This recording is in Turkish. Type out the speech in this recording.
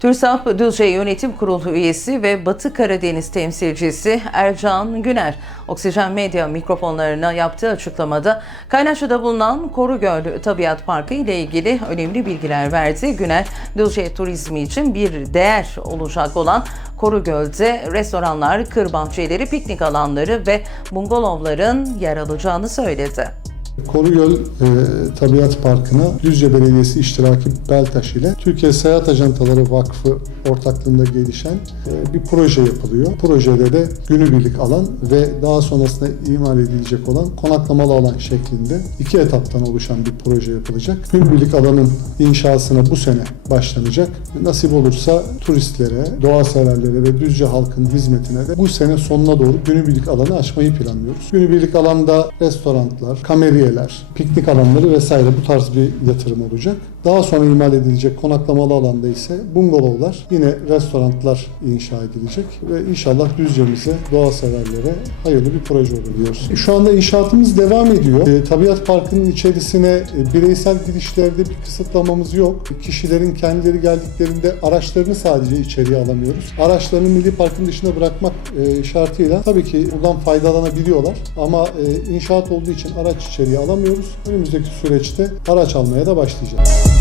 TÜRSAP Düzce Yönetim Kurulu üyesi ve Batı Karadeniz temsilcisi Ercan Güner, Oksijen Medya mikrofonlarına yaptığı açıklamada Kaynaşı'da bulunan Korugöl Tabiat Parkı ile ilgili önemli bilgiler verdi. Güner, Düzce turizmi için bir değer olacak olan Korugöl'de restoranlar, kır bahçeleri, piknik alanları ve bungalovların yer alacağını söyledi. Korugöl e, Tabiat Parkı'na Düzce Belediyesi iştiraki Beltaş ile Türkiye Seyahat Ajantaları Vakfı ortaklığında gelişen e, bir proje yapılıyor. Projede de günübirlik alan ve daha sonrasında imal edilecek olan konaklamalı alan şeklinde iki etaptan oluşan bir proje yapılacak. Günübirlik alanın inşasına bu sene başlanacak. Nasip olursa turistlere, doğa severlere ve Düzce halkının hizmetine de bu sene sonuna doğru günübirlik alanı açmayı planlıyoruz. Günübirlik alanda restoranlar, kameriyeler, piknik alanları vesaire bu tarz bir yatırım olacak. Daha sonra imal edilecek konaklamalı alanda ise bungalovlar, yine restoranlar inşa edilecek ve inşallah Düzce'mize, doğa severlere hayırlı bir proje olur diyoruz. Şu anda inşaatımız devam ediyor. E, Tabiat Parkı'nın içerisine e, bireysel girişlerde bir kısıtlamamız yok. Kişilerin kendileri geldiklerinde araçlarını sadece içeriye alamıyoruz. Araçlarını Milli Park'ın dışına bırakmak e, şartıyla tabii ki buradan faydalanabiliyorlar. Ama e, inşaat olduğu için araç içeriye alamıyoruz. Önümüzdeki süreçte araç almaya da başlayacağız.